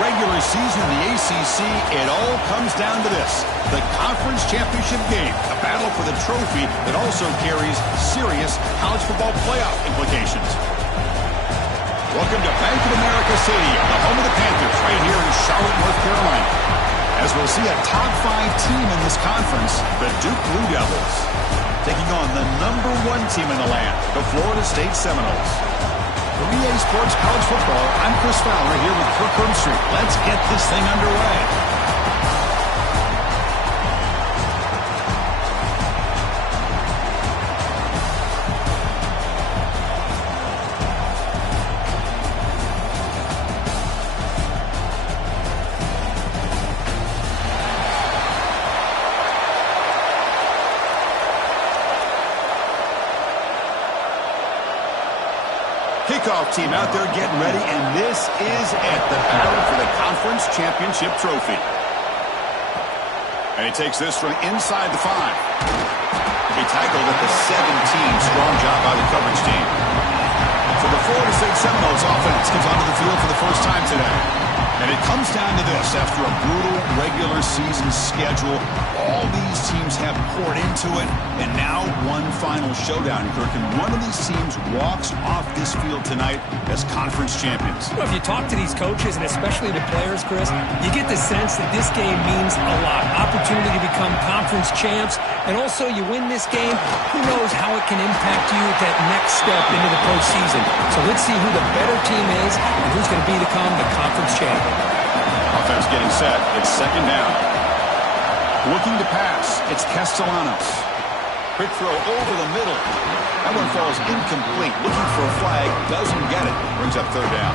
regular season in the ACC, it all comes down to this: the conference championship game, a battle for the trophy that also carries serious college football playoff implications. Welcome to Bank of America Stadium, the home of the Panthers, right here in Charlotte, North Carolina. As we'll see a top 5 team in this conference, the Duke Blue Devils, taking on the #1 team in the land, the Florida State Seminoles. For EA Sports College Football, I'm Chris Fowler here with Kirk Herbstreit. Let's get this thing underway. Kickoff team out there getting ready, and this is it, the battle for the conference championship trophy. And he takes this from inside the 5. He tackled at the 17. Strong job by the coverage team. So the Florida State Seminoles offense comes onto the field for the first time today. And it comes down to this: after a brutal regular season schedule, all these teams have poured into it, and now one final showdown, Kirk. And one of these teams walks off this field tonight as conference champions. Well, if you talk to these coaches, and especially the players, Chris, you get the sense that this game means a lot. Opportunity to become conference champs, and also you win this game, who knows how it can impact you at that next step into the postseason. So let's see who the better team is and who's going to become the conference champion. Offense getting set. It's second down. Looking to pass. It's Castellanos. Quick throw over the middle. That one falls incomplete. Looking for a flag. Doesn't get it. Brings up third down.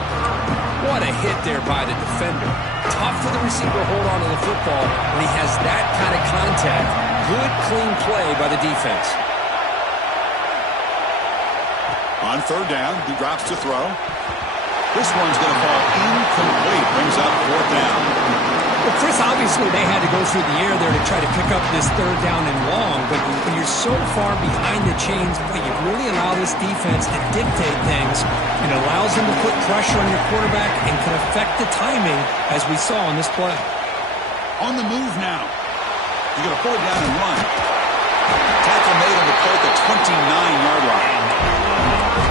What a hit there by the defender. Tough for the receiver to hold on to the football when he has that kind of contact. Good, clean play by the defense. On third down, he drops to throw. This one's going to fall incomplete. Brings up fourth down. Well, Chris, obviously they had to go through the air there to try to pick up this third down and long, but when you're so far behind the chains, you really allow this defense to dictate things. It allows them to put pressure on your quarterback and can affect the timing, as we saw on this play. On the move now. He's going to pull it down and run. Tackle made on the play at the 29-yard line.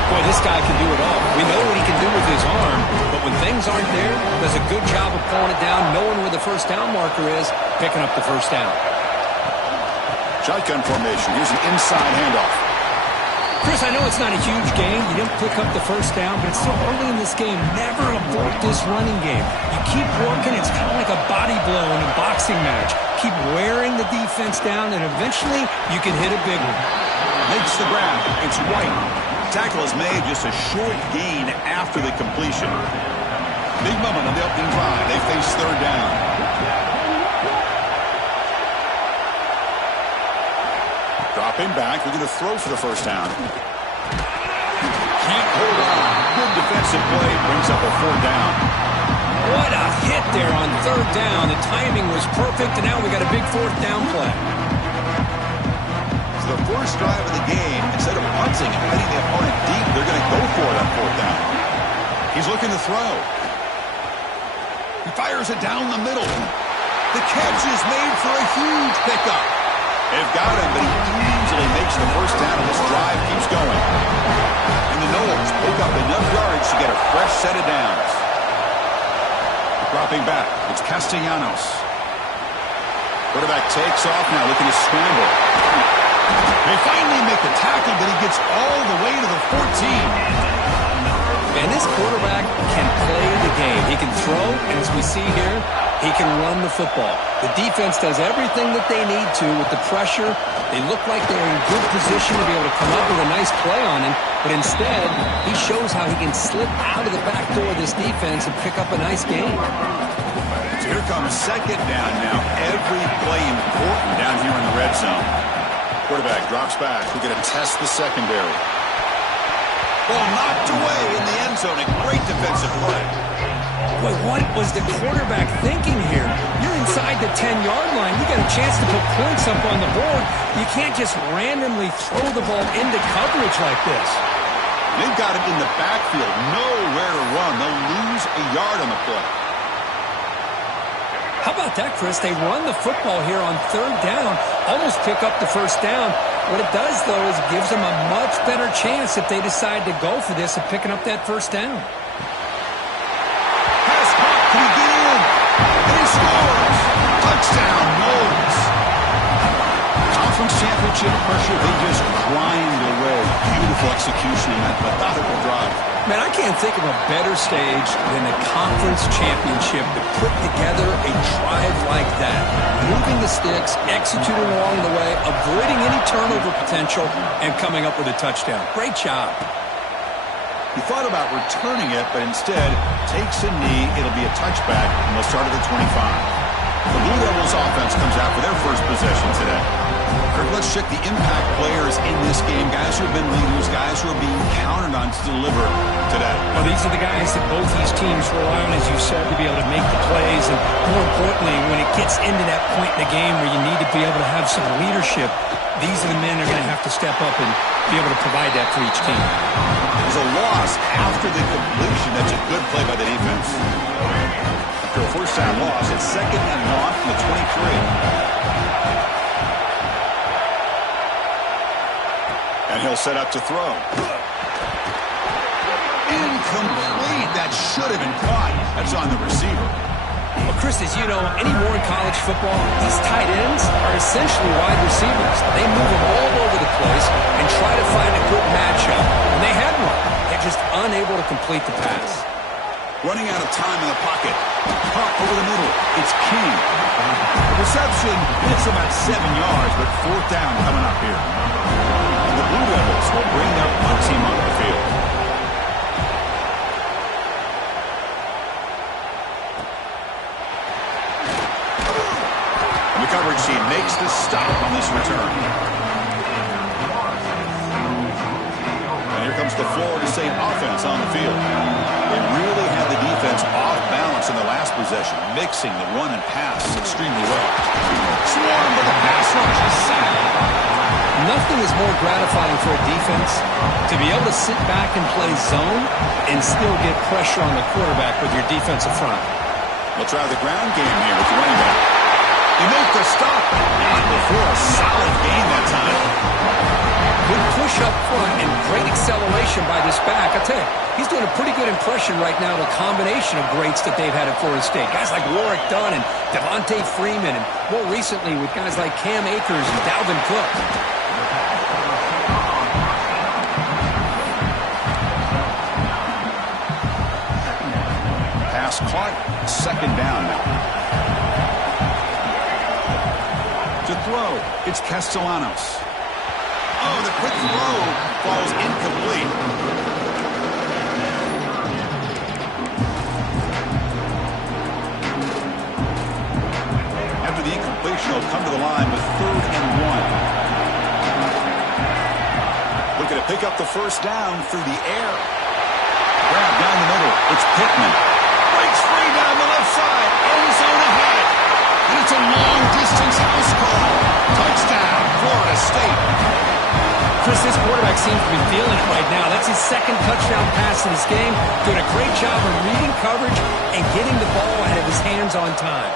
Boy, this guy can do it all. We know what he can do with his arm, but when things aren't there, does a good job of pulling it down, knowing where the first down marker is, picking up the first down. Shotgun formation. Here's an inside handoff. Chris, I know it's not a huge gain. You didn't pick up the first down, but it's still early in this game. Never abort this running game. You keep working. It's kind of like a body blow in a boxing match. Keep wearing the defense down, and eventually you can hit a big one. Makes the grab. It's White. Tackle is made, just a short gain after the completion. Big moment on the opening drive. They face third down. Dropping back. We're going to throw for the first down. Can't hold on. Good defensive play. Brings up a fourth down. What a hit there on third down. The timing was perfect, and now we got a big fourth down play. The first drive of the game, instead of punting and hitting the opponent deep, they're going to go for it on fourth down. He's looking to throw. He fires it down the middle. The catch is made for a huge pickup. They've got him, but he easily makes the first down, and this drive keeps going. And the Noles pick up enough yards to get a fresh set of downs. Dropping back, it's Castellanos. Quarterback takes off now, looking to scramble. They finally make the tackle, but he gets all the way to the 14. And this quarterback can play the game. He can throw, and as we see here, he can run the football. The defense does everything that they need to with the pressure. They look like they're in good position to be able to come up with a nice play on him, but instead, he shows how he can slip out of the back door of this defense and pick up a nice gain. So here comes second down now. Every play important down here in the red zone. Quarterback drops back. We're going to test the secondary. Ball knocked away in the end zone. A great defensive play. Boy, what was the quarterback thinking here? You're inside the 10-yard line. You got a chance to put points up on the board. You can't just randomly throw the ball into coverage like this. They've got him in the backfield. Nowhere to run. They'll lose a yard on the play. How about that, Chris? They run the football here on third down, almost pick up the first down. What it does, though, is it gives them a much better chance if they decide to go for this of picking up that first down. Pass caught. Can he get in? And he scores. Touchdown, Knowles. Conference championship pressure, they just grind away. Beautiful execution in that methodical drive. Man, I can't think of a better stage than the conference championship to put together a drive like that. Moving the sticks, executing along the way, avoiding any turnover potential, and coming up with a touchdown. Great job. He thought about returning it, but instead takes a knee. It'll be a touchback, and they'll start at the 25. The Blue Devils offense comes out for their first possession today. Kirk, let's check the impact players in this game. Guys who have been leaders, guys who are being counted on to deliver today. Well, these are the guys that both these teams rely on, as you said, to be able to make the plays. And more importantly, when it gets into that point in the game where you need to be able to have some leadership, these are the men that are going to have to step up and be able to provide that for each team. There's a loss after the completion. That's a good play by the defense. After a first down loss, it's 2nd and long from the 23. And he'll set up to throw. Incomplete. That should have been caught. That's on the receiver. Well, Chris, as you know, anymore in college football, these tight ends are essentially wide receivers. They move them all over the place and try to find a good matchup. And they had one. They're just unable to complete the pass. Running out of time in the pocket. Caught over the middle. It's King. The reception, it's about 7 yards, but 4th down coming up here. And the Blue Devils will bring their punt team onto the field. And the coverage team makes the stop on this return. And here comes the Florida State offense on the field. They really had the defense off balance in the last possession, mixing the run and pass extremely well. Swarm with the pass rush is sacked. Nothing is more gratifying for a defense to be able to sit back and play zone and still get pressure on the quarterback with your defensive front. We'll try the ground game here with the running back. He makes the stop. Not before a solid gain that time. Good push up front and great acceleration by this back. I tell you, he's doing a pretty good impression right now of a combination of greats that they've had at Florida State. Guys like Warwick Dunn and Devontae Freeman, and more recently with guys like Cam Akers and Dalvin Cook. Pass caught. 2nd down now. To throw, it's Castellanos. Oh, the quick throw falls incomplete. After the incompletion, he'll come to the line with 3rd and 1. Looking to pick up the first down through the air. Grab down the middle. It's Pittman. Breaks free down the left side. End zone ahead. And it's a long-distance house call. Touchdown, Florida State. Chris, this quarterback seems to be feeling it right now. That's his 2nd touchdown pass in this game. Doing a great job of reading coverage and getting the ball out of his hands on time.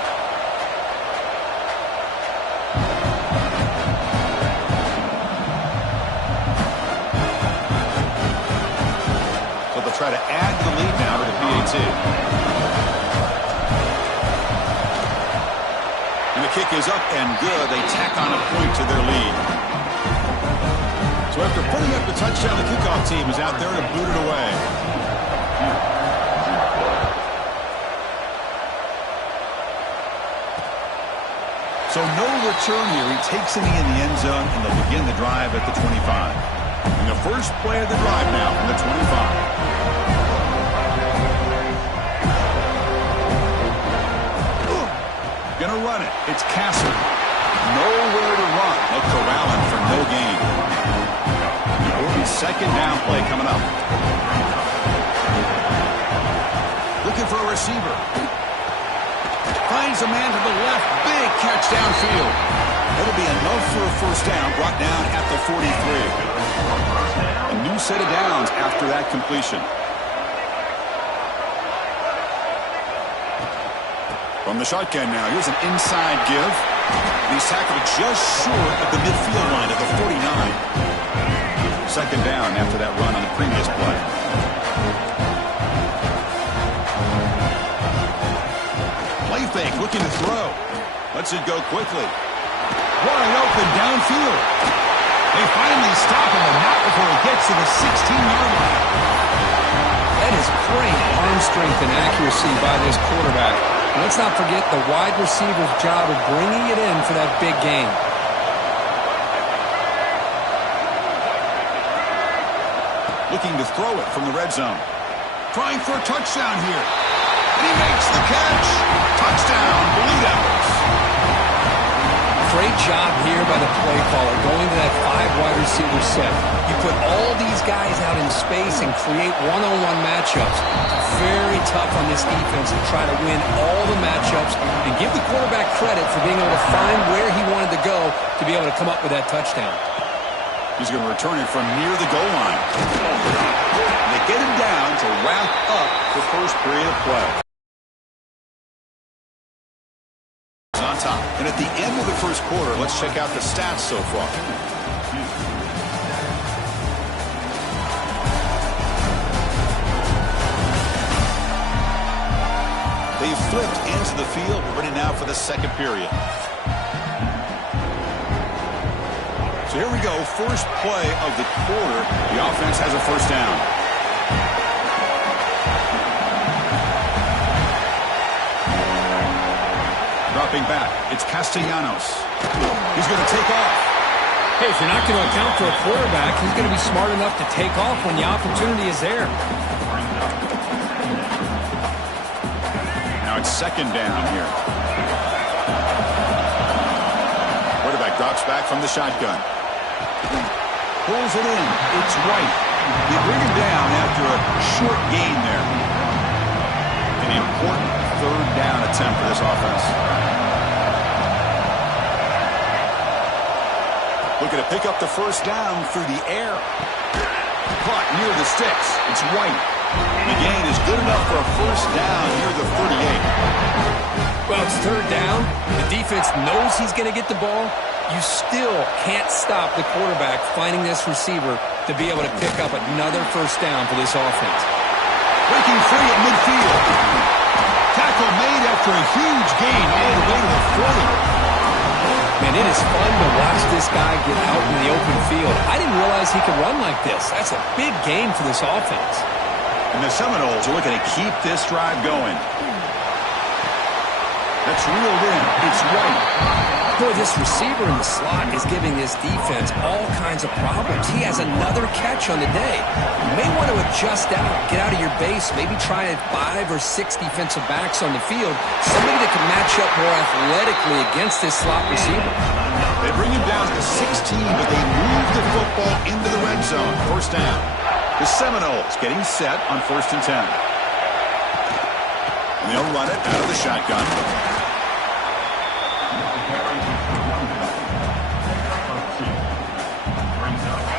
So they'll try to add the lead now to the PAT. And the kick is up and good. They tack on a point to their lead. So after putting up the touchdown, the kickoff team is out there to boot it away. So no return here. He takes a knee in the end zone, and they'll begin the drive at the 25. And the first play of the drive now from the 25. Gonna run it. It's Castle. Nowhere to run. They'll corral him for no gain. 2nd down play coming up. Looking for a receiver. Finds a man to the left. Big catch downfield. It'll be enough for a first down. Brought down at the 43. A new set of downs after that completion. From the shotgun now, here's an inside give. He's tackled just short of the midfield line at the 49. Second down after that run on the previous play. Play fake, looking to throw. Lets it go quickly. Wide open downfield. They finally stop him, and not before he gets to the 16-yard line. That is great arm strength and accuracy by this quarterback. And let's not forget the wide receiver's job of bringing it in for that big game. Looking to throw it from the red zone. Trying for a touchdown here. And he makes the catch. Touchdown, Blue Devils. Great job here by the play caller, going to that 5 wide receiver set. You put all these guys out in space and create one-on-one matchups. It's very tough on this defense to try to win all the matchups and give the quarterback credit for being able to find where he wanted to go to be able to come up with that touchdown. He's going to return it from near the goal line. They get him down to wrap up the first period of play. On top. And at the end of the first quarter, let's check out the stats so far. They flipped into the field. We're ready now for the second period. So here we go. First play of the quarter. The offense has a first down. Dropping back, it's Castellanos. He's going to take off. Hey, if you're not going to account for a quarterback, he's going to be smart enough to take off when the opportunity is there. Now it's second down here. Quarterback drops back from the shotgun. Pulls it in. It's White. They bring him down after a short gain there. An important third down attempt for this offense. Looking to pick up the first down through the air. Caught near the sticks. It's White. The gain is good enough for a first down near the 38. Well, it's third down. The defense knows he's going to get the ball. You still can't stop the quarterback finding this receiver to be able to pick up another first down for this offense. Breaking free at midfield. Tackle made after a huge gain all the way to the 40. Man, it is fun to watch this guy get out in the open field. I didn't realize he could run like this. That's a big game for this offense. And the Seminoles are looking to keep this drive going. That's reeled in. It's White. Boy, this receiver in the slot is giving this defense all kinds of problems. He has another catch on the day. You may want to adjust out, get out of your base, maybe try 5 or 6 defensive backs on the field, somebody that can match up more athletically against this slot receiver. They bring him down to the 16, but they move the football into the red zone. First down. The Seminoles getting set on 1st and 10. And they'll run it out of the shotgun.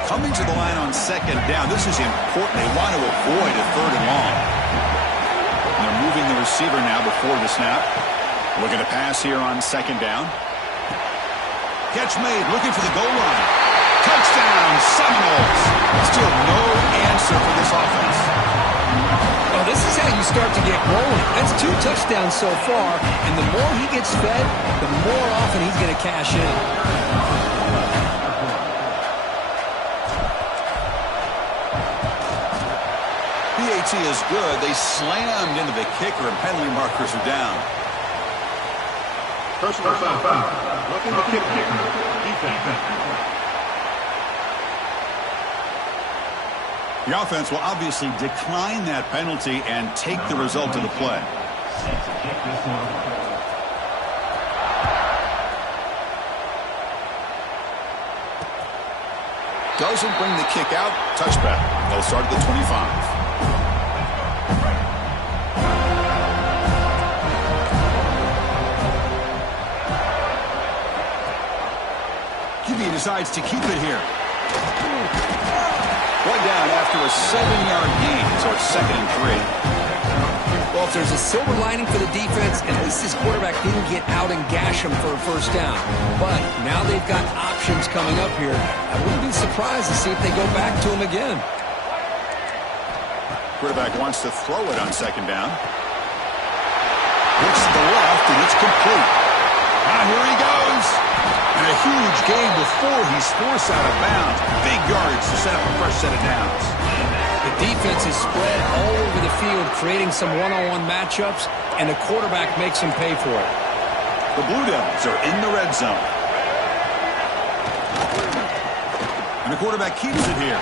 Coming to the line on second down. This is important. They want to avoid a third and long. And they're moving the receiver now before the snap. Looking to pass here on second down. Catch made. Looking for the goal line. Touchdown, Seminoles. Still no answer for this offense. Well, this is how you start to get rolling. That's 2 touchdowns so far. And the more he gets fed, the more often he's going to cash in. PAT is good. They slammed into the kicker, and penalty markers are down. Personal foul. Looking to kick defense. The offense will obviously decline that penalty and take the result of the play. Doesn't bring the kick out. Touchback. They'll start at the 25. QB decides to keep it here. One down after a 7-yard gain, so it's 2nd and 3. Well, if there's a silver lining for the defense, at least his quarterback didn't get out and gash him for a first down. But now they've got options coming up here. I wouldn't be surprised to see if they go back to him again. Quarterback wants to throw it on second down. Looks to the left, and it's complete. Now here he goes. And a huge gain before he's forced out of bounds. Big yards to set up a fresh set of downs. The defense is spread all over the field, creating some one-on-one matchups, and the quarterback makes him pay for it. The Blue Devils are in the red zone. And the quarterback keeps it here.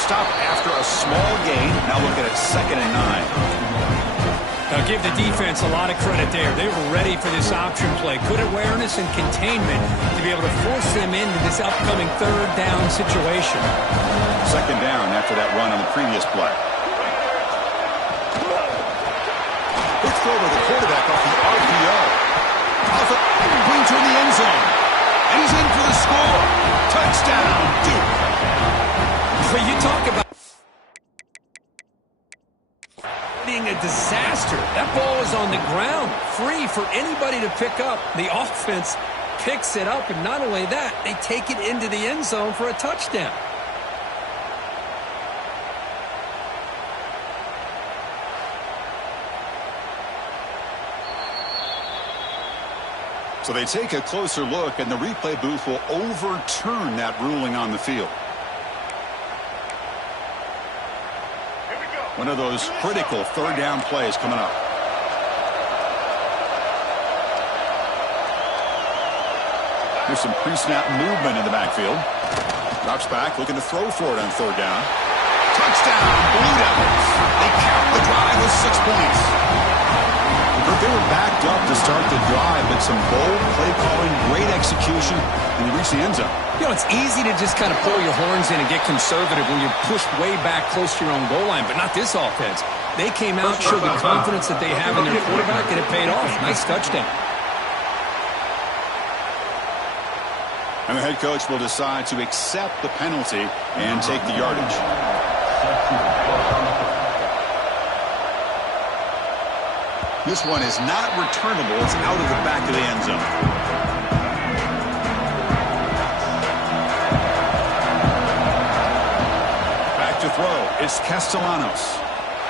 Stop after a small gain. Now look at it, 2nd and 9. Now give the defense a lot of credit there. They were ready for this option play. Good awareness and containment to be able to force them into this upcoming 3rd down situation. 2nd down after that run on the previous play. Quick throw to the quarterback off the RPO. Off it, brings her in the end zone. And he's in for the score. Touchdown, Duke. But you talk about being a disaster. That ball is on the ground, free for anybody to pick up. The offense picks it up, and not only that, they take it into the end zone for a touchdown. So they take a closer look, and the replay booth will overturn that ruling on the field. One of those critical 3rd down plays coming up. There's some pre-snap movement in the backfield. Drops back, looking to throw for it on 3rd down. Touchdown, Blue Devils. They cap the drive with 6 points. But they were backed up to start the drive, but some bold play calling, great execution, and they reach the end zone. You know, it's easy to just kind of pull your horns in and get conservative when you're pushed way back close to your own goal line, but not this offense. They came out, showed the confidence that they have in their quarterback, and it paid off. Nice touchdown. And the head coach will decide to accept the penalty and take the yardage. This one is not returnable. It's out of the back of the end zone. Back to throw. It's Castellanos.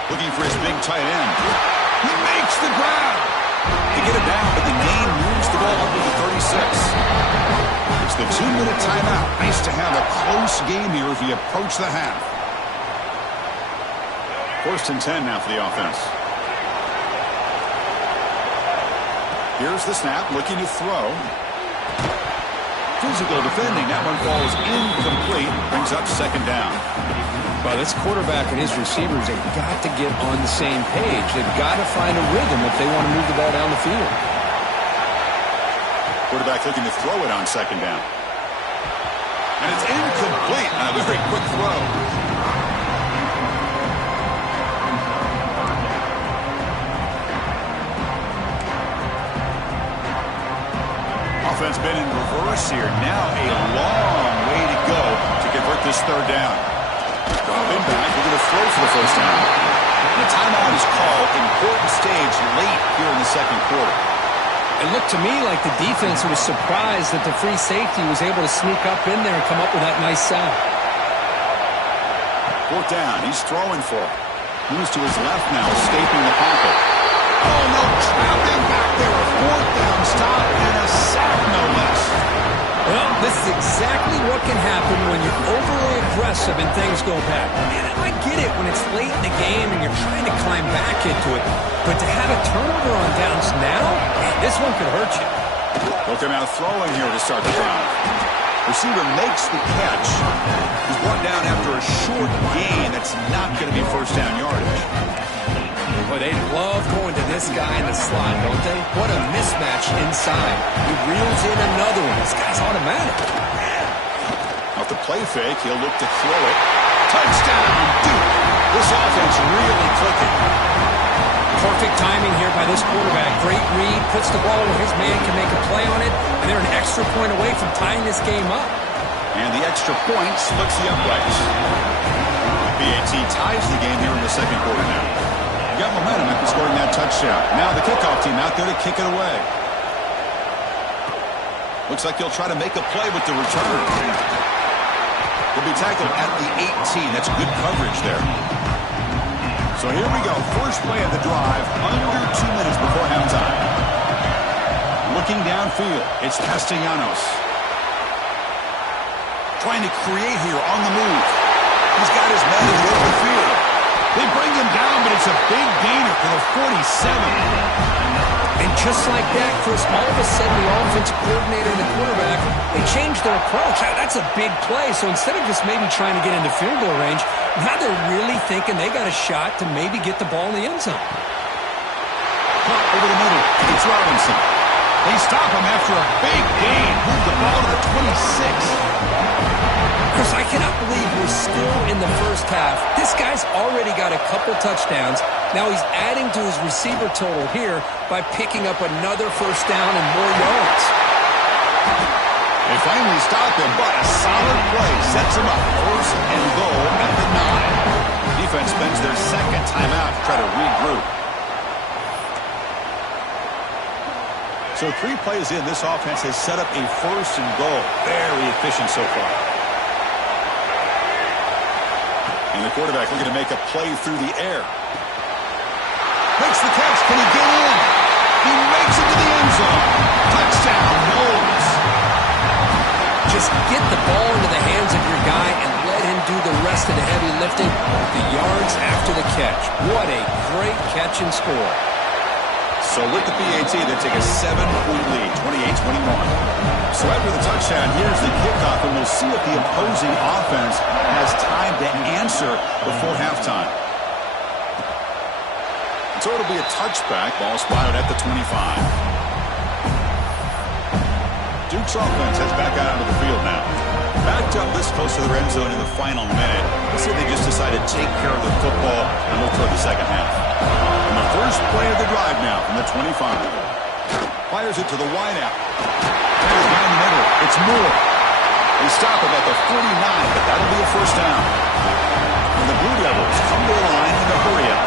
Looking for his big tight end. He makes the grab. They get it down, but the gain moves the ball up to the 36. It's the 2-minute timeout. Nice to have a close game here as we approach the half. 1st and 10 now for the offense. Here's the snap, looking to throw. Physical defending. That one falls incomplete. Brings up 2nd down. Well, this quarterback and his receivers have got to get on the same page. They've got to find a rhythm if they want to move the ball down the field. Quarterback looking to throw it on 2nd down. And it's incomplete. A very quick throw. Offense been in reverse here. Now a long way to go to convert this 3rd down. Dropping back, we're going to throw for the 1st down. The timeout is called. Important stage late here in the 2nd quarter. It looked to me like the defense was surprised that the free safety was able to sneak up in there and come up with that nice sack. 4th down, he's throwing for it. Moves to his left now, escaping the pocket. Oh no, trapping back there. A 4th down stop and a sack, no less. Well, this is exactly what can happen when you're overly aggressive and things go bad. And I get it when it's late in the game and you're trying to climb back into it. But to have a turnover on downs now, man, this one could hurt you. Looking out throwing here to start the drive. Receiver makes the catch. He's brought down after a short gain. That's not going to be 1st down yardage. Boy, they love going to this guy in the slot, don't they? What a mismatch inside. He reels in another one. This guy's automatic. Off the play fake, he'll look to throw it. Touchdown, Duke. This offense really clicking. Perfect timing here by this quarterback. Great read, puts the ball where his man can make a play on it, and they're an extra point away from tying this game up. And the extra point splits the uprights. BAT ties the game here in the 2nd quarter now. Got momentum after scoring that touchdown. Now the kickoff team out there to kick it away. Looks like he'll try to make a play with the return. He'll be tackled at the 18. That's good coverage there. So here we go. First play of the drive, under 2 minutes before halftime. Looking downfield, it's Castellanos. Trying to create here on the move. He's got his man in the open field. They bring him down, but it's a big gainer for the 47. And just like that, Chris, all of a sudden the offensive coordinator and the quarterback, they changed their approach. That's a big play. So instead of just maybe trying to get into field goal range, now they're really thinking they got a shot to maybe get the ball in the end zone. Caught over the middle. It's Robinson. They stop him after a big gain. Move the ball to the 26. Chris, I cannot believe we're still in the first half. This guy's already got a couple touchdowns. Now he's adding to his receiver total here by picking up another first down and more yards. They finally stop him, but a solid play sets him up. First and goal at the 9. Defense spends their second timeout to try to regroup. So 3 plays in, this offense has set up a first and goal. Very efficient so far. And the quarterback looking to make a play through the air. Makes the catch. Can he get in? He makes it to the end zone. Touchdown, Knowles. Just get the ball into the hands of your guy and let him do the rest of the heavy lifting, the yards after the catch. What a great catch and score. So with the PAT, they take a 7-point lead, 28-21. So after the touchdown, here's the kickoff, and we'll see if the opposing offense has time to answer before halftime. So it'll be a touchback. Ball spotted at the 25. Duke's offense heads back out onto the field now. Backed up this close to the end zone in the final minute. Let's say they just decided to take care of the football and look toward the second half. And the first play of the drive now from the 25. Fires it to the wideout. There's down the middle. It's Moore. They stop him at the 49, but that'll be a first down. And the Blue Devils come to the line in the hurry-up.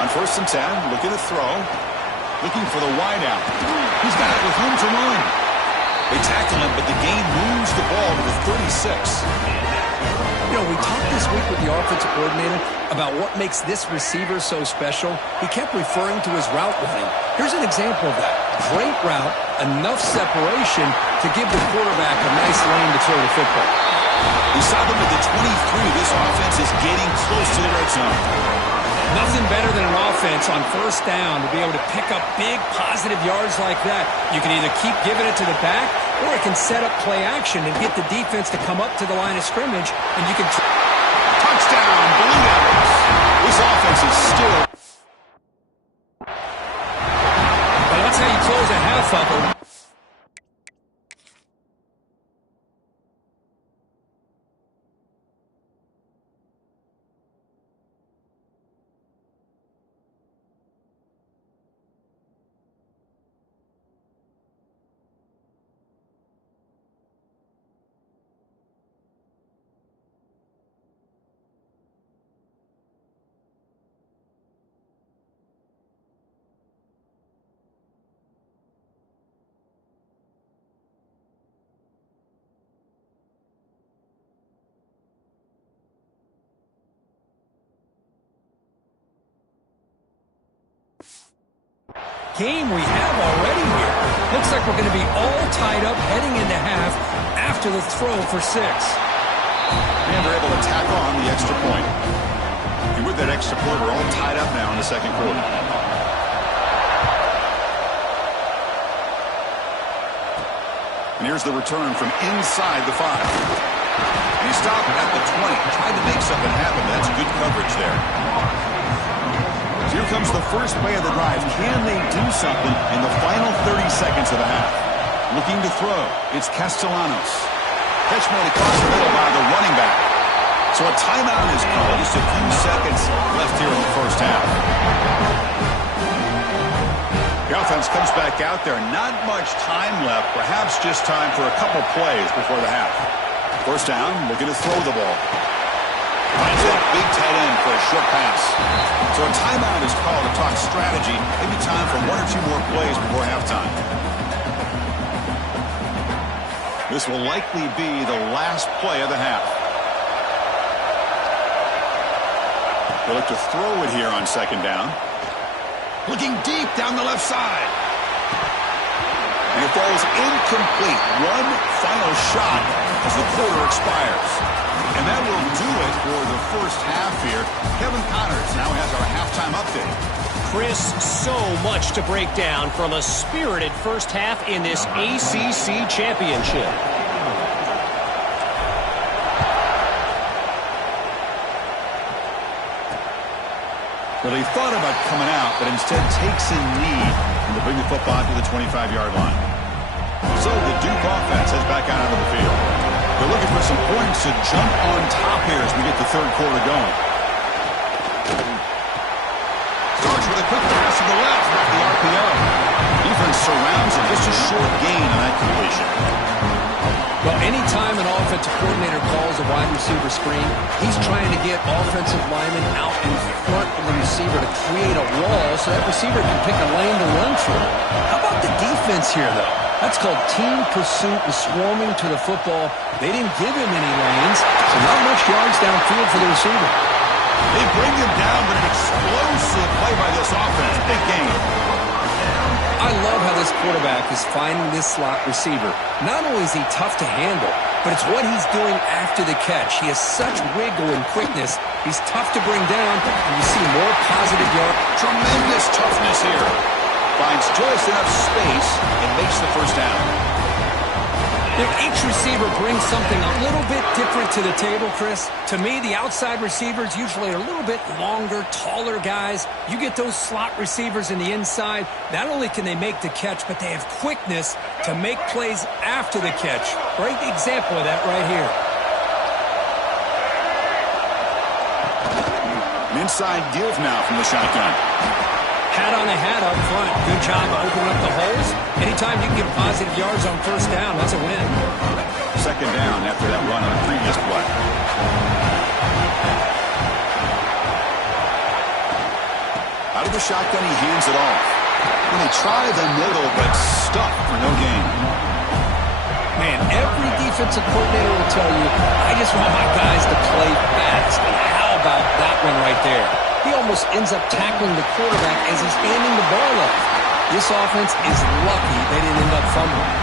On 1st and 10, looking to throw. Looking for the wideout. He's got it with room to run. They tackle him, but the gain moves the ball to the 36. You know, we talked this week with the offensive coordinator about what makes this receiver so special. He kept referring to his route running. Here's an example of that. Great route, enough separation to give the quarterback a nice lane to throw the football. We saw them at the 23. This offense is getting close to the red zone. Nothing better than an offense on first down to be able to pick up big positive yards like that. You can either keep giving it to the back, or it can set up play action and get the defense to come up to the line of scrimmage, and you can... Touchdown, Blue Devils. This offense is still... Well, that's how you close a half of them. Game we have already here. Looks like we're going to be all tied up heading into half after the throw for 6. And they're able to tack on the extra point. And with that extra point, we're all tied up now in the second quarter. And here's the return from inside the 5. And he stopped at the 20. Tried to make something happen. That's good coverage there. Here comes the first play of the drive. Can they do something in the final 30 seconds of the half? Looking to throw. It's Castellanos. Catch nearly across the middle by the running back. So a timeout is called. Just a few seconds left here in the first half. The offense comes back out there. Not much time left. Perhaps just time for a couple plays before the half. First down, looking to throw the ball. Finds that big tight end for a short pass. So a timeout is called to talk strategy. Maybe time for one or two more plays before halftime. This will likely be the last play of the half. They'll look to throw it here on second down. Looking deep down the left side. And it falls incomplete. One final shot as the quarter expires. And that will do it for the first half here. Kevin Connors now has our halftime update. Chris, so much to break down from a spirited first half in this ACC championship. Well, he thought about coming out, but instead takes a knee and to bring the football to the 25-yard line. So the Duke offense heads back out onto the field. They're looking for some points to jump on top here as we get the third quarter going. Starts with a quick pass to the left, off the RPO. Defense surrounds him, just a short gain on that completion. Well, anytime an offensive coordinator calls a wide receiver screen, he's trying to get offensive linemen out in front of the receiver to create a wall so that receiver can pick a lane to run through. How about the defense here, though? That's called team pursuit and swarming to the football. They didn't give him any lanes, so not much yards downfield for the receiver. They bring him down, but an explosive play by this offense. Big game. I love how this quarterback is finding this slot receiver. Not only is he tough to handle, but it's what he's doing after the catch. He has such wiggle and quickness. He's tough to bring down, and you see more positive yards. Tremendous toughness here. Finds just enough space and makes the first down. Each receiver brings something a little bit different to the table, Chris. To me, the outside receivers usually are a little bit longer, taller guys. You get those slot receivers in the inside, not only can they make the catch, but they have quickness to make plays after the catch. Great example of that right here. An inside give now from the shotgun. Hat on a hat up front. Good job opening up the holes. Anytime you can get positive yards on first down, that's a win. Second down after that run on the previous play. Out of the shotgun, he hands it off. When they try the middle, but stuck for no gain. Man, every defensive coordinator will tell you, I just want my guys to play fast. And how about that one right there? He almost ends up tackling the quarterback as he's handing the ball off. This offense is lucky they didn't end up fumbling.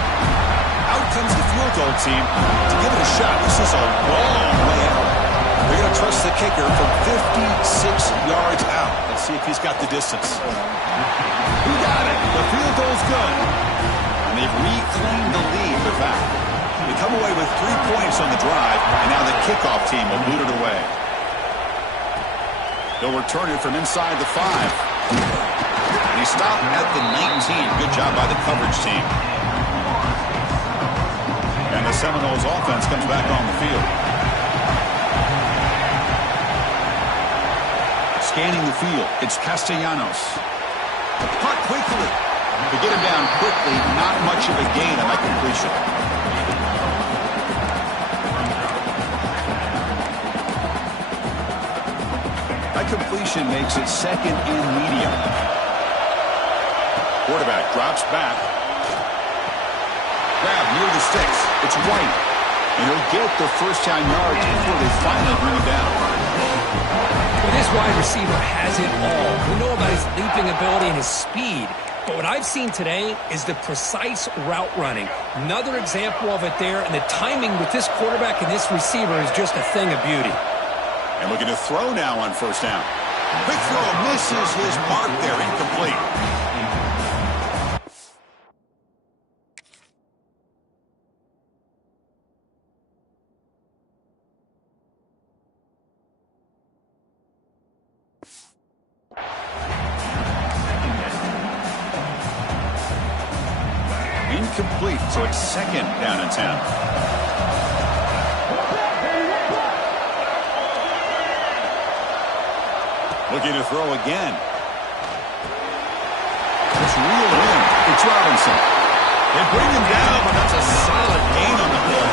Out comes the field goal team to give it a shot. This is a long way out. They're going to trust the kicker from 56 yards out. Let's see if he's got the distance. He got it. The field goal's good. And they've reclaimed the lead. They're back. They come away with 3 points on the drive, and now the kickoff team will boot it away. They'll return it from inside the 5. And he stopped at the 19. Good job by the coverage team. And the Seminoles offense comes back on the field. Scanning the field, it's Castellanos. Caught quickly. To get him down quickly, not much of a gain on that completion. Completion makes it second and medium. Quarterback drops back. Grab near the sticks. It's White. And he'll get the first down yards before they finally bring him down. Well, this wide receiver has it all. We know about his leaping ability and his speed. But what I've seen today is the precise route running. Another example of it there. And the timing with this quarterback and this receiver is just a thing of beauty. And looking to throw now on first down. Quick throw, misses his mark there, incomplete. Incomplete, so it's second down and 10. Looking to throw again. It's reeled in. It's Robinson. They bring him down, but that's a solid gain on the play.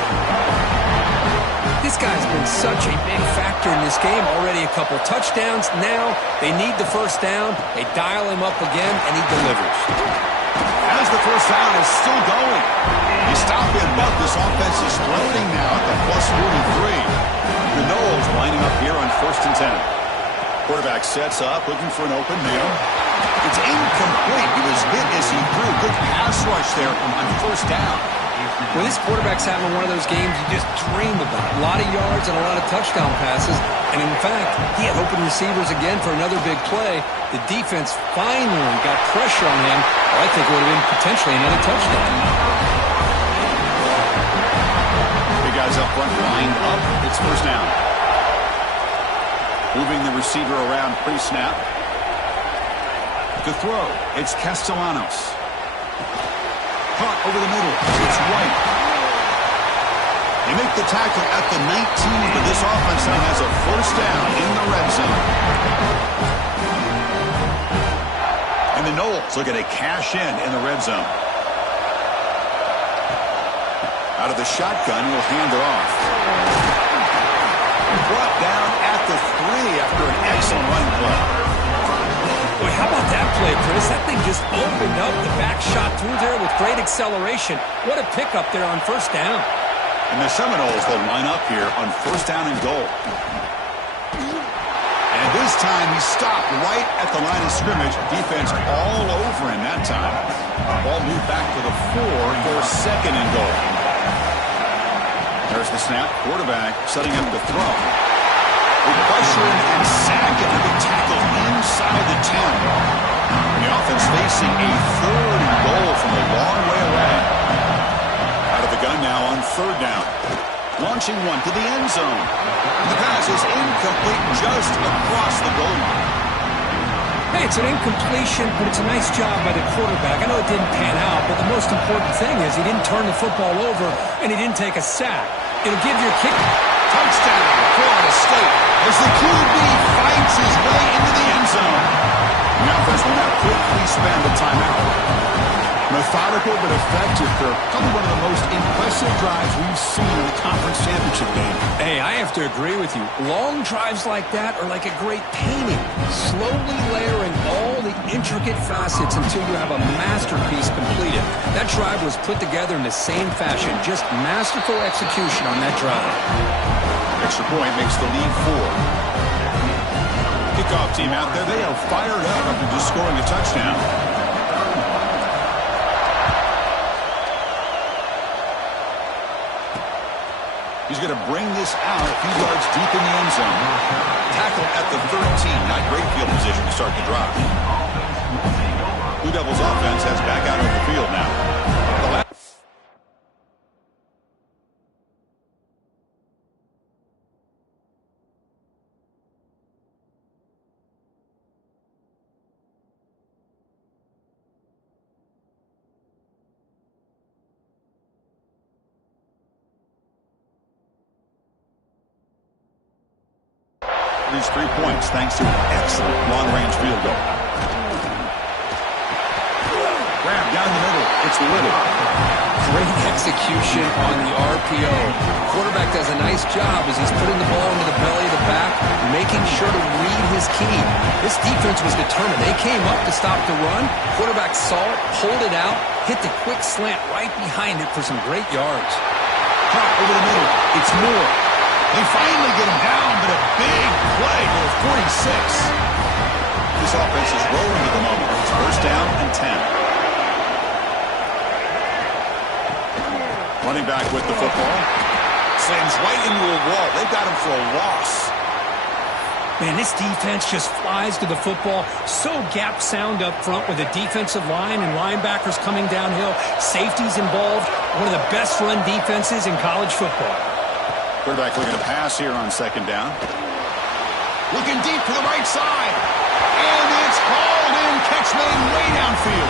This This guy's been such a big factor in this game. Already a couple touchdowns. Now they need the first down. They dial him up again, and he delivers. As the first down is still going. You stop in, but this offense is floating now at the plus 43. The Knowles lining up here on 1st and 10. Quarterback sets up, looking for an open man. It's incomplete. He was hit as he threw. Good pass rush there on 1st down. When this quarterback's having one of those games you just dream about. A lot of yards and a lot of touchdown passes. And in fact, he had open receivers again for another big play. The defense finally got pressure on him. Or I think it would have been potentially another touchdown. Big guys up front, lined up. It's 1st down. Moving the receiver around pre-snap. To throw, it's Castellanos. Caught over the middle. It's White. They make the tackle at the 19, but this offense now has a 1st down in the red zone. And the Knowles looking to cash in the red zone. Out of the shotgun, he'll hand it off. Brought down at the 3 after an excellent running play. Boy, how about that play, Chris? That thing just opened up. The back shot through there with great acceleration. What a pickup there on 1st down. And the Seminoles will line up here on 1st down and goal. And this time he stopped right at the line of scrimmage. Defense all over him that time. Ball moved back to the 4 for 2nd and goal. There's the snap. Quarterback setting up the throw. They pressure him and sack it. They tackle inside the 10. The offense facing a 3rd and goal from a long way away. Out of the gun now on 3rd down. Launching one to the end zone. The pass is incomplete just across the goal line. Hey, it's an incompletion, but it's a nice job by the quarterback. I know it didn't pan out, but the most important thing is he didn't turn the football over and he didn't take a sack. It'll give your kicker. Touchdown, Florida State, as the QB fights his way into the end zone. The offense will now quickly spend the timeout. Methodical but effective for probably one of the most impressive drives we've seen in a conference championship game. Hey, I have to agree with you. Long drives like that are like a great painting. Slowly layering all the intricate facets until you have a masterpiece completed. That drive was put together in the same fashion. Just masterful execution on that drive. Extra point makes the lead 4. Kickoff team out there, they are fired up after just scoring a touchdown. He's going to bring this out a few yards deep in the end zone. Tackle at the 13. Not great field position to start the drive. Blue Devils offense has back out of the field now. These 3 points thanks to an excellent long-range field goal. Grab down the middle. It's Little. Great execution on the RPO. Quarterback does a nice job as he's putting the ball into the belly of the back, making sure to read his key. This defense was determined. They came up to stop the run. Quarterback saw it, pulled it out, hit the quick slant right behind it for some great yards. Caught over the middle. It's Moore. They finally get him down, but a big play to the 46. This offense is rolling at the moment. It's 1st down and 10. Running back with the football. Slams right into a wall. They've got him for a loss. Man, this defense just flies to the football. So gap sound up front with the defensive line and linebackers coming downhill. Safeties involved. One of the best run defenses in college football. Quarterback looking to pass here on 2nd down. Looking deep to the right side. And it's hauled in. Catch made way downfield.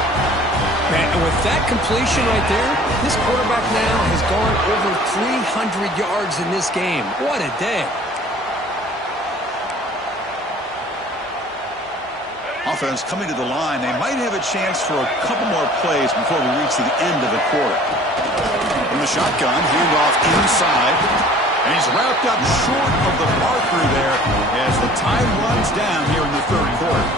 Man, and with that completion right there, this quarterback now has gone over 300 yards in this game. What a day. Offense coming to the line. They might have a chance for a couple more plays before we reach the end of the quarter. From the shotgun, handoff inside. And he's wrapped up short of the marker there as the time runs down here in the third quarter.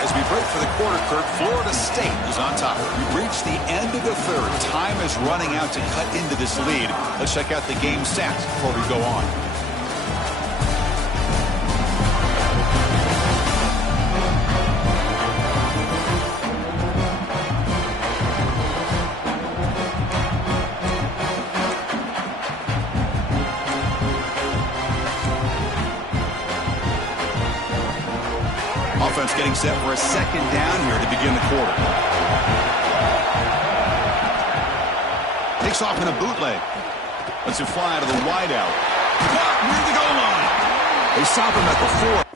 As we break for the quarter, Kirk, Florida State is on top. We've reached the end of the third. Time is running out to cut into this lead. Let's check out the game stats before we go on. Offense getting set for a second down here to begin the quarter. Takes off in a bootleg. Lets it fly out of the wideout. Caught near the goal line. They stop him at the 4.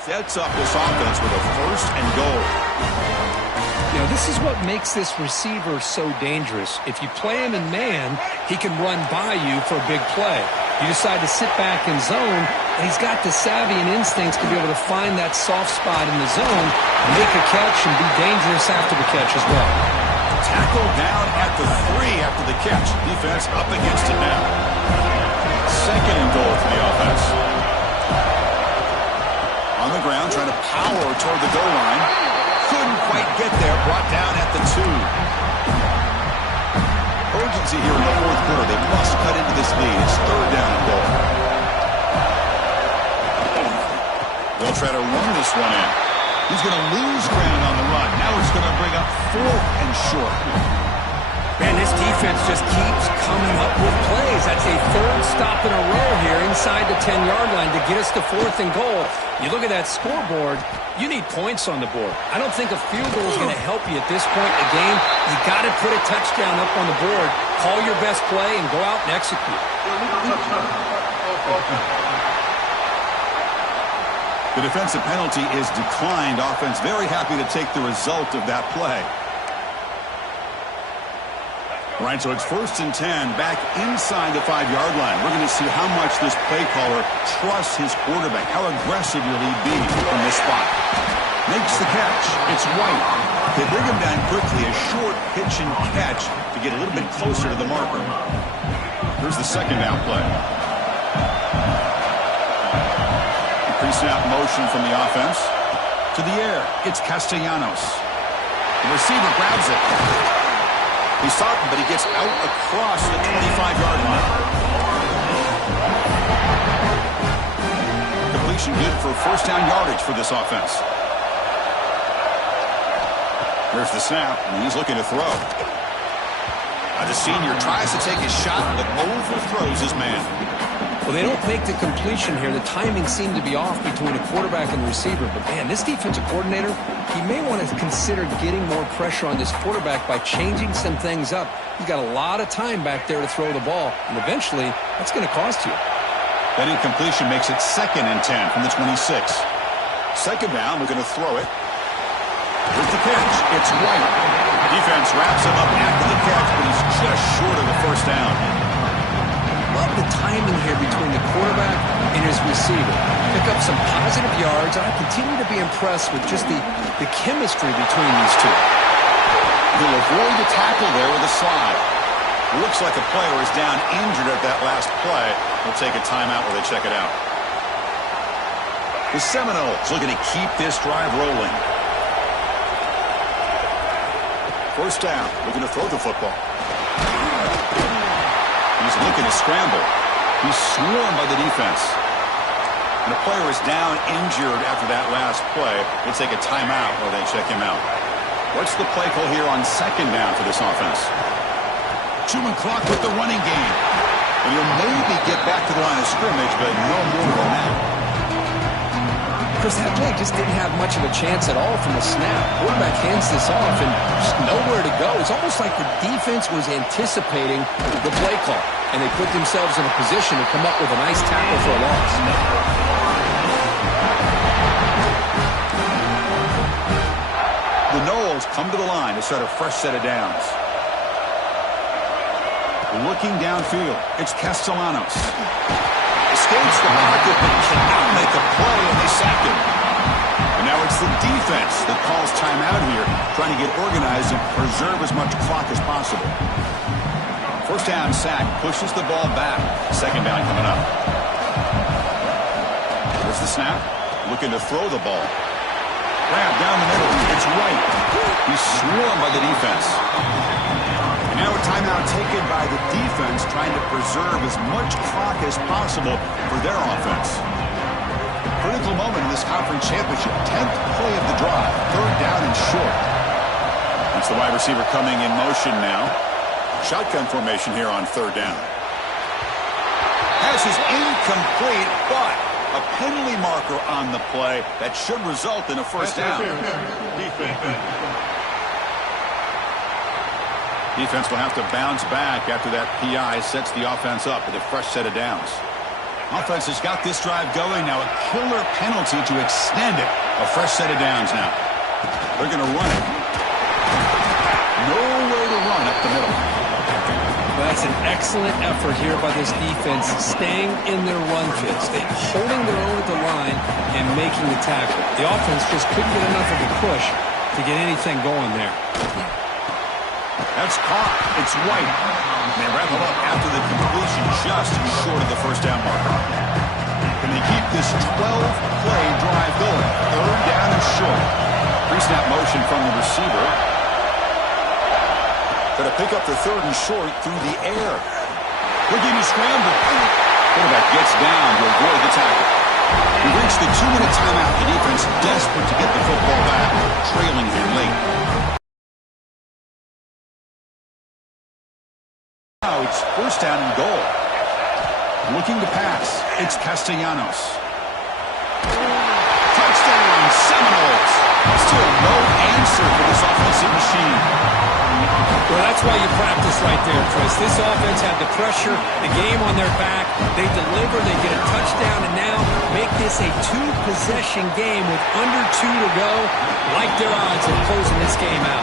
Sets up this offense with a first and goal. You know, this is what makes this receiver so dangerous. If you play him in man, he can run by you for a big play. You decide to sit back in zone, and he's got the savvy and instincts to be able to find that soft spot in the zone, make a catch, and be dangerous after the catch as well. Tackled down at the 3 after the catch. Defense up against it now. Second and goal for the offense. On the ground, trying to power toward the goal line. Couldn't quite get there. Brought down at the 2. Urgency here in the fourth quarter. They must cut into this lead. It's third down and goal. They'll try to run this one in. He's going to lose ground on the run. Now it's going to bring up 4th and short. Man, this defense just keeps coming up with plays. That's a third stop in a row here inside the 10-yard line to get us to 4th and goal. You look at that scoreboard, you need points on the board. I don't think a field goal is going to help you at this point in the game. You got to put a touchdown up on the board, call your best play, and go out and execute. The defensive penalty is declined. Offense very happy to take the result of that play. Right, so it's 1st and 10, back inside the 5-yard line. We're going to see how much this play caller trusts his quarterback. How aggressive will he be from this spot? Makes the catch. It's White. They bring him down quickly, a short pitch and catch to get a little bit closer to the marker. Here's the second down play. Pre-snap motion from the offense. To the air, it's Castellanos. The receiver grabs it. He's stopped him, but he gets out across the 25-yard line. Completion good for first down yardage for this offense. Here's the snap, and he's looking to throw. The senior tries to take his shot, but overthrows his man. Well, they don't make the completion here. The timing seemed to be off between a quarterback and the receiver. But, man, this defensive coordinator, he may want to consider getting more pressure on this quarterback by changing some things up. He's got a lot of time back there to throw the ball, and eventually that's going to cost you. That incompletion makes it 2nd and 10 from the 26. Second down, we're going to throw it. Here's the catch. It's White. Defense wraps him up after the catch, but he's just short of the first down. Love the timing here between the quarterback and his receiver. Pick up some positive yards. I continue to be impressed with just the chemistry between these two. He'll avoid the tackle there with a slide. Looks like a player is down injured at that last play. We'll take a timeout while they check it out. The Seminoles looking to keep this drive rolling. First down, looking to throw the football. He's looking to scramble. He's swarmed by the defense. And the player is down injured after that last play. We'll take a timeout while they check him out. What's the play call here on second down for this offense? Chewing clock with the running game. And you'll maybe get back to the line of scrimmage, but no more than that. Chris, that play just didn't have much of a chance at all from the snap. Quarterback hands this off and just nowhere to go. It's almost like the defense was anticipating the play call, and they put themselves in a position to come up with a nice tackle for a loss. The Noles come to the line to start a fresh set of downs. Looking downfield, it's Castellanos. Escapes the pocket, but cannot make a play, and they sack him. And now it's the defense that calls timeout here, trying to get organized and preserve as much clock as possible. First down sack, pushes the ball back. Second down coming up. There's the snap, looking to throw the ball. Grab down the middle, it's White. He's swarmed by the defense. And now a timeout taken by the defense, trying to preserve as much clock as possible for their offense. Critical moment in this conference championship. 10th play of the drive. Third down and short. That's the wide receiver coming in motion now. Shotgun formation here on third down. Pass is incomplete, but a penalty marker on the play that should result in a first down. Defense will have to bounce back after that PI sets the offense up with a fresh set of downs. Offense has got this drive going now. A killer penalty to extend it. A fresh set of downs now. They're going to run it. Nowhere to run up the middle. That's an excellent effort here by this defense, staying in their run fits. They're holding their own at the line and making the tackle. The offense just couldn't get enough of a push to get anything going there. That's caught. It's White. They wrap it up after the completion, just short of the first down marker. Can they keep this 12-play drive going? Third down and short. Pre-snap motion from the receiver. Going to pick up the third and short through the air. Looking to scramble. Quarterback gets down to avoid the tackle. We've reached the 2-minute timeout. The defense desperate to get the football back, trailing here late. Now it's first down and goal. Looking to pass. It's Castellanos. Touchdown, Seminoles. Still no answer for this offensive machine. Well, that's why you practice right there, Chris. This offense had the pressure, the game on their back. They deliver, they get a touchdown, and now make this a two-possession game with under 2 to go. Like their odds of closing this game out.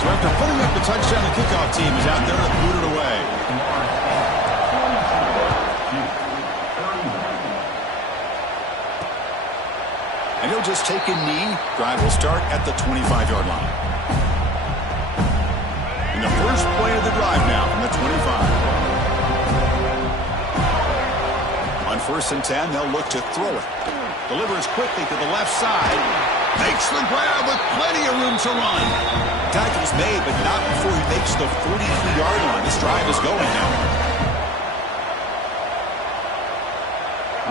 So after pulling up the touchdown, the kickoff team is out there to boot it away. And he'll just take a knee. Drive will start at the 25-yard line. In the first play of the drive now from the 25. On first and 10, they'll look to throw it. Delivers quickly to the left side. Makes the grab with plenty of room to run. Tackle's made, but not before he makes the 43-yard line. This drive is going now.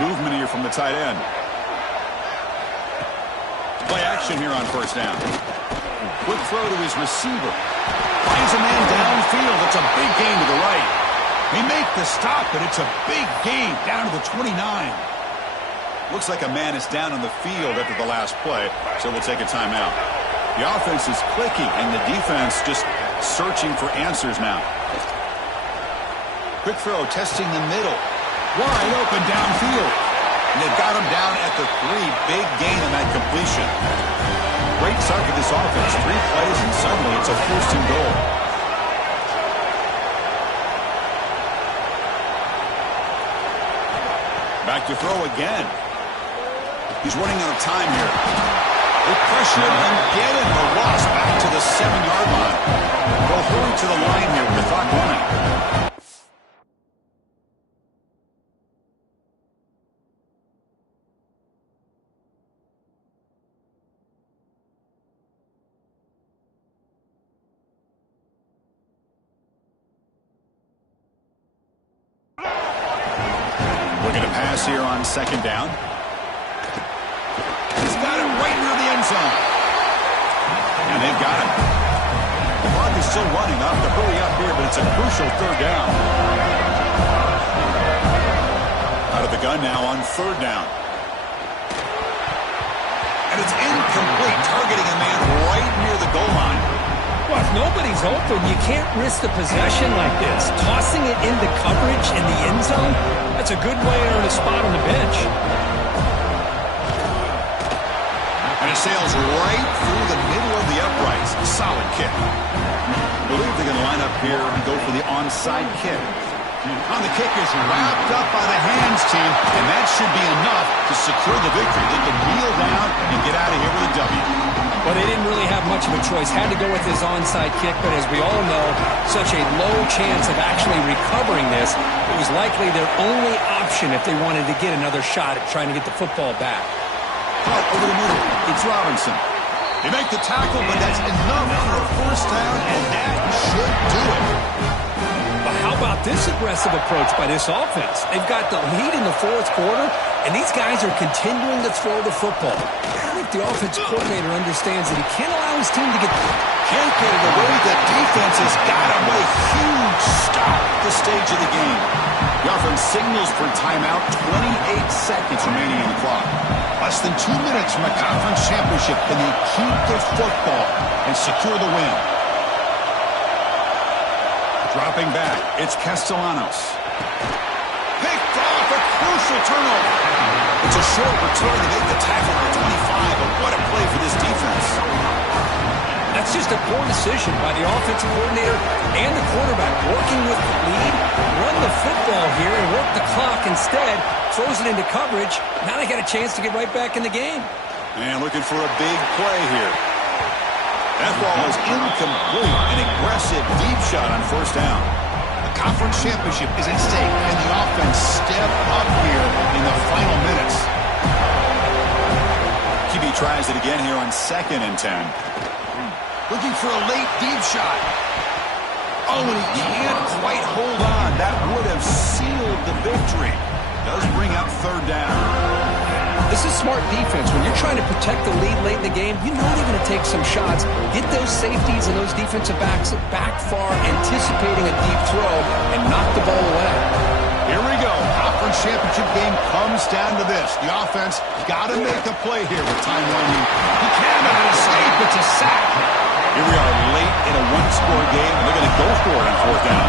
Movement here from the tight end. Play action here on first down. Quick throw to his receiver. Finds a man downfield. It's a big gain to the right. They make the stop, but it's a big gain down to the 29. Looks like a man is down on the field after the last play, so we'll take a timeout. The offense is clicking, and the defense just searching for answers now. Quick throw, testing the middle. Wide open downfield. And they've got him down at the 3. Big gain on that completion. Great start for this offense. 3 plays, and suddenly it's a first and goal. Back to throw again. He's running out of time here. They pressure him and get him. The loss back to the 7-yard line. They'll hurry to the line here with the clock running. Here on second down. He's got it right near the end zone. And they've got him. The clock is still running. Off to hurry up here, but it's a crucial third down. Out of the gun now on third down. And it's incomplete, targeting a man right near the goal line. Well, if nobody's open, you can't risk the possession like this. Tossing it into coverage in the end zone, that's a good way to earn a spot on the bench. And it sails right through the middle of the uprights. Solid kick. I believe they're going to line up here and go for the onside kick. On the kick is wrapped up by the hands team, and that should be enough to secure the victory. They can kneel down and get out of here with a W. Well, they didn't really have much of a choice. Had to go with his onside kick, but as we all know, such a low chance of actually recovering this. It was likely their only option if they wanted to get another shot at trying to get the football back. Out over the middle, it's Robinson. They make the tackle, but that's enough for a first down, and that should do it. But how about this aggressive approach by this offense? They've got the lead in the fourth quarter, and these guys are continuing to throw the football. I think the offensive coordinator understands that he can't allow his team to get... Can't get it away. The defense has got him with a huge stop at this stage of the game. The offense signals for timeout, 28 seconds remaining in the clock. Less than 2 minutes from a conference championship. Can they keep the football and secure the win? Dropping back, it's Castellanos. Picked off, a crucial turnover. It's a short return to make the tackle at 25, but what a play for this defense. That's just a poor decision by the offensive coordinator and the quarterback. Working with the lead, run the football here and work the clock instead. Throws it into coverage. Now they got a chance to get right back in the game. And looking for a big play here. That ball is incomplete. An aggressive deep shot on first down. The conference championship is at stake, and the offense step up here in the final minutes. QB tries it again here on 2nd and 10. Looking for a late deep shot. Oh, and he can't quite hold on. That would have sealed the victory. Does bring up 3rd down. This is smart defense. When you're trying to protect the lead late in the game, you know they're going to take some shots. Get those safeties and those defensive backs back far, anticipating a deep throw, and knock the ball away. Here we go. Conference championship game comes down to this. The offense got to make a play here with time running. He cannot escape. It's a sack. Here we are late in a one-score game, and they're going to go for it on 4th down.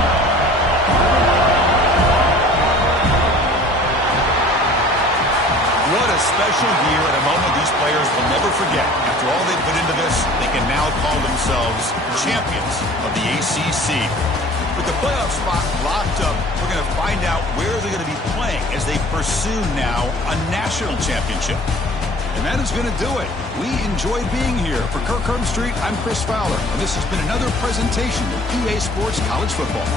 What a special year and a moment these players will never forget. After all they put into this, they can now call themselves champions of the ACC. With the playoff spot locked up, we're going to find out where they're going to be playing as they pursue now a national championship. And that is going to do it. We enjoyed being here. For Kirk Street, I'm Chris Fowler, and this has been another presentation of EA Sports College Football.